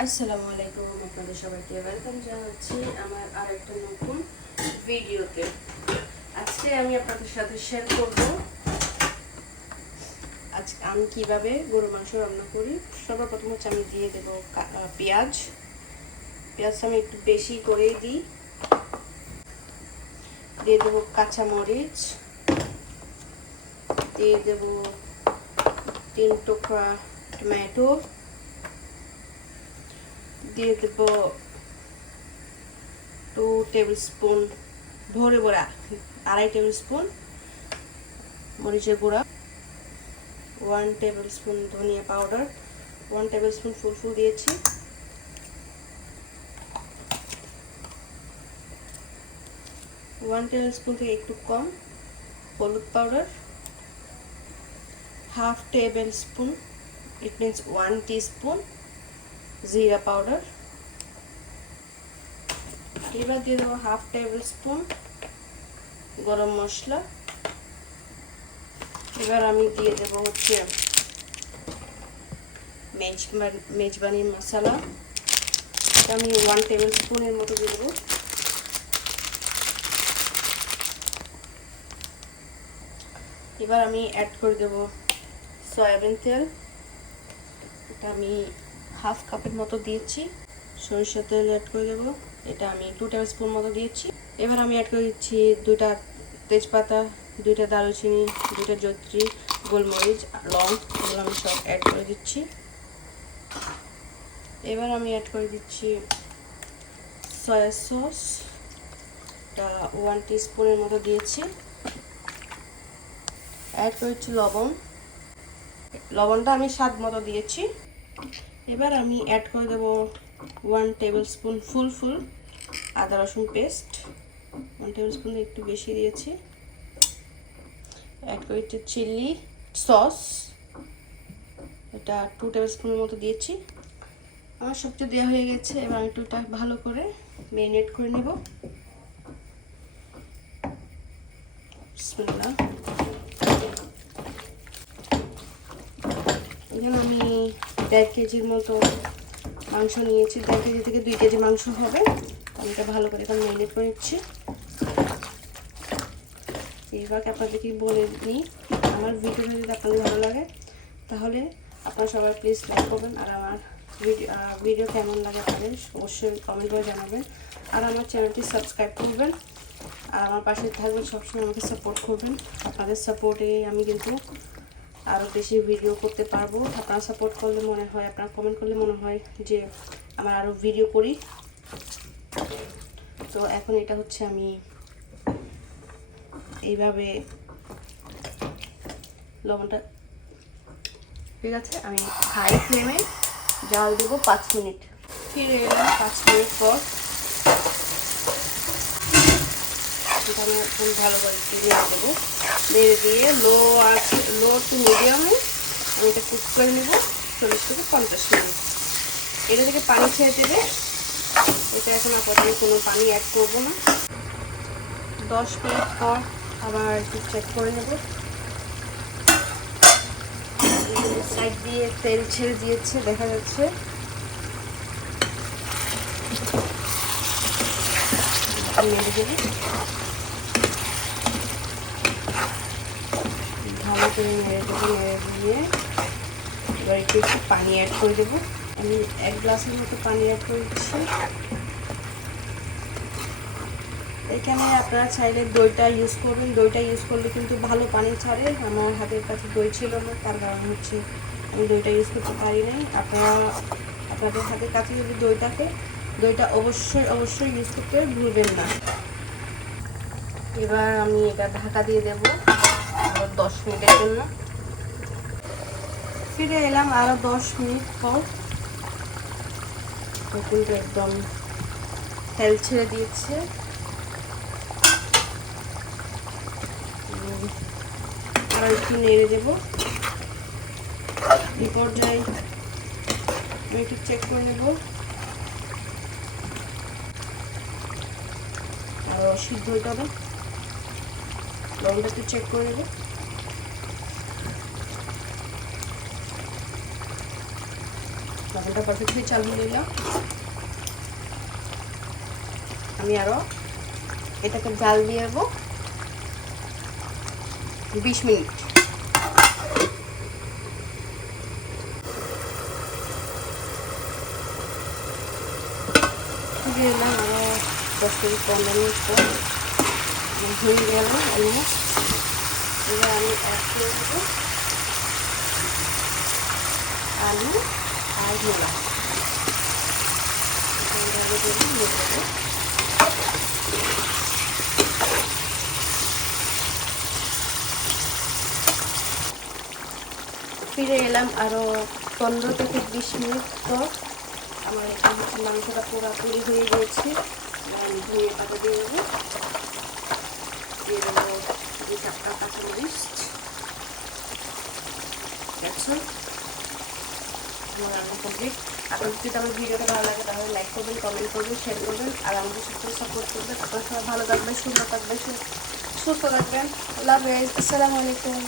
আসসালামু আলাইকুম, আপনাদের সবাইকে ওয়েলকাম জানাচ্ছি আমার আরেকটা নতুন ভিডিওতে। আজকে আমি আপনাদের সাথে শেয়ার করব আজকে আমি কিভাবে গরুর মাংস রান্না করি। সর্বপ্রথম হচ্ছে আমি দিয়ে দেব পেঁয়াজ। পেঁয়াজটা আমি একটু বেশি করেই দিই। দিয়ে দেবো কাঁচামরিচ, দিয়ে দেব 3 টুকরা টমেটো, দিয়ে দেব 2 টেবিল স্পুন ভরে ভরা 2.5 টেবিল স্পুন মরিচের গুঁড়া, 1 টেবিল স্পুন ধনিয়া পাউডার, 1 টেবিল স্পুন ফুল দিয়েছি, 1 টেবিল স্পুন থেকে একটু কম হলুদ powder, half table spoon it means 1 teaspoon জিরা পাউডার। এবার দিয়ে দেবো হাফ টেবিল স্পুন গরম মশলা। এবার আমি দিয়ে দেবো হচ্ছে মেজবানি মশলা, আমি 1 টেবিল স্পুনের মতো দিয়ে দেবো। এবার আমি অ্যাড করে দেবো সয়াবিন তেল, এটা আমি হাফ কাপের মতো দিয়েছি। সরিষার তেল অ্যাড করে দেবো, এটা আমি 2 টেবিল স্পুন মতো দিয়েছি। এবার আমি অ্যাড করে দিচ্ছি 2টা তেজপাতা, 2টা দারুচিনি, 2টা জয়ত্রী, গোলমরিচ, লং, এগুলো আমি সব অ্যাড করে দিচ্ছি। এবার আমি অ্যাড করে দিচ্ছি সয়া সস, এটা 1 টিস্পুনের মতো দিয়েছি। অ্যাড করেছি লবণটা আমি স্বাদ মতো দিয়েছি। এবার আমি অ্যাড করে দেবো 1 টেবিল স্পুন ফুল আদা রসুন পেস্ট, 1 টেবিল স্পুন একটু বেশি দিয়েছি। অ্যাড করেছি চিলি সস, এটা 2 টেবিল স্পুনের মতো দিয়েছি। আমার সবচেয়ে দেওয়া হয়ে গেছে। এবার আমি একটুটা ভালো করে ম্যারিনেট করে নেব। বিসমিল্লাহ। এখানে আমি 1.5 কেজির মতো মাংস নিয়েছি, 1.5 কেজি থেকে 2 কেজি মাংস হবে। আমি এটা ভালো করে এখন ম্যারিনেট করে নিচ্ছি। এবার আপনাদেরকে বলে নিই, আমার ভিডিওটা যদি আপনাদের ভালো লাগে তাহলে আপনারা সবাই প্লিজ লাইক করবেন, আর আমার ভিডিও কেমন লাগে আপনাদের অবশ্যই কমেন্ট করে জানাবেন, আর আমার চ্যানেলটি সাবস্ক্রাইব করবেন, আর আমার পাশে থাকবেন, সবসময় আমাকে সাপোর্ট করবেন। আপনাদের সাপোর্টে আমি কিন্তু আরও বেশি ভিডিও করতে পারবো। আপনারা সাপোর্ট করলে মনে হয়, আপনারা কমেন্ট করলে মনে হয় যে আমার আরও ভিডিও করি। তো এখন এটা হচ্ছে আমি এইভাবে লবণটা ঠিক আছে, আমি হাই ফ্লেমে জাল দেবো 5 মিনিট। ফিরে এলাম 5 মিনিট পর। এটা আমি এখন ভালো করে নেড়ে দেবো, নেড়ে দিয়ে লো টু মিডিয়ামে আমি এটা কুক করে নেব 40 থেকে 50 মিনিট। এটা থেকে পানি ছেড়ে দেবে। এটা এখন আপাতত কোনো পানি অ্যাড করবো না। 10 মিনিট পর আবার একটু চেক করে নেব। সাইড দিয়ে তেল ছেড়ে দিয়েছে, দেখা যাচ্ছে। নেড়ে দেবো ভালো করে, নেড়ে দেবো। নেড়ে দিয়ে এবার একটু পানি অ্যাড করে দেবো। আমি 1 গ্লাসের মতো পানি অ্যাড করে দিচ্ছি। এখানে আপনারা চাইলে দইটা ইউজ করবেন, দইটা ইউজ করলে কিন্তু ভালো পানি ছাড়ে। আমার হাতের কাছে দই ছিল না, তার কারণ হচ্ছে আমি দইটা ইউজ করতে পারি নাই। আপনাদের হাতের কাছে যদি দই থাকে, দইটা অবশ্যই ইউজ করতে ভুলবেন না। এবার আমি এটা ঢাকা দিয়ে দেবো আরও 10 মিনিটের জন্য। ফিরে এলাম আরও 10 মিনিট পর। কিন্তু একদম তেল ছেড়ে দিয়েছে। আর একটু নেড়ে দেবো। এই পর্যায়ে আমি একটু চেক করে নেব আরও সিদ্ধ হতে হবে। লবণটা একটু চেক করে নেব। লবণটা পারফেক্ট হয়েছে আলহামদুলিল্লাহ। আমি আরও এটাকে জাল দিয়ে দেবো 20 মিনিট। দিয়ে দিলাম আরও 10 থেকে 15 মিনিট পর হয়ে গেল অলমোস্ট। এবার আমি অ্যাড করে দেবো আলু আর মূলা। ফিরে এলাম আরও 15 থেকে 20 মিনিট পর। আমার এখানে মাংসটা পুরোপুরি হয়ে গিয়েছে। আমি ধনিয়া পাতা দিয়ে দেবো, দিয়ে দেবো 2-4টা কাঁচামরিচ। দেখছেন আমার রান্না কমপ্লিট। আপনাদের যদি আমার ভিডিওটা ভালো লাগে তাহলে লাইক করবেন, কমেন্ট করবেন, শেয়ার করবেন আর আমাদের সাথে সাপোর্ট করবেন। আপনারা সবাই ভালো থাকবেন, সুন্দর থাকবেন, সুস্থ থাকবেন। লাভ ইউ গাইস, আসসালামু আলাইকুম।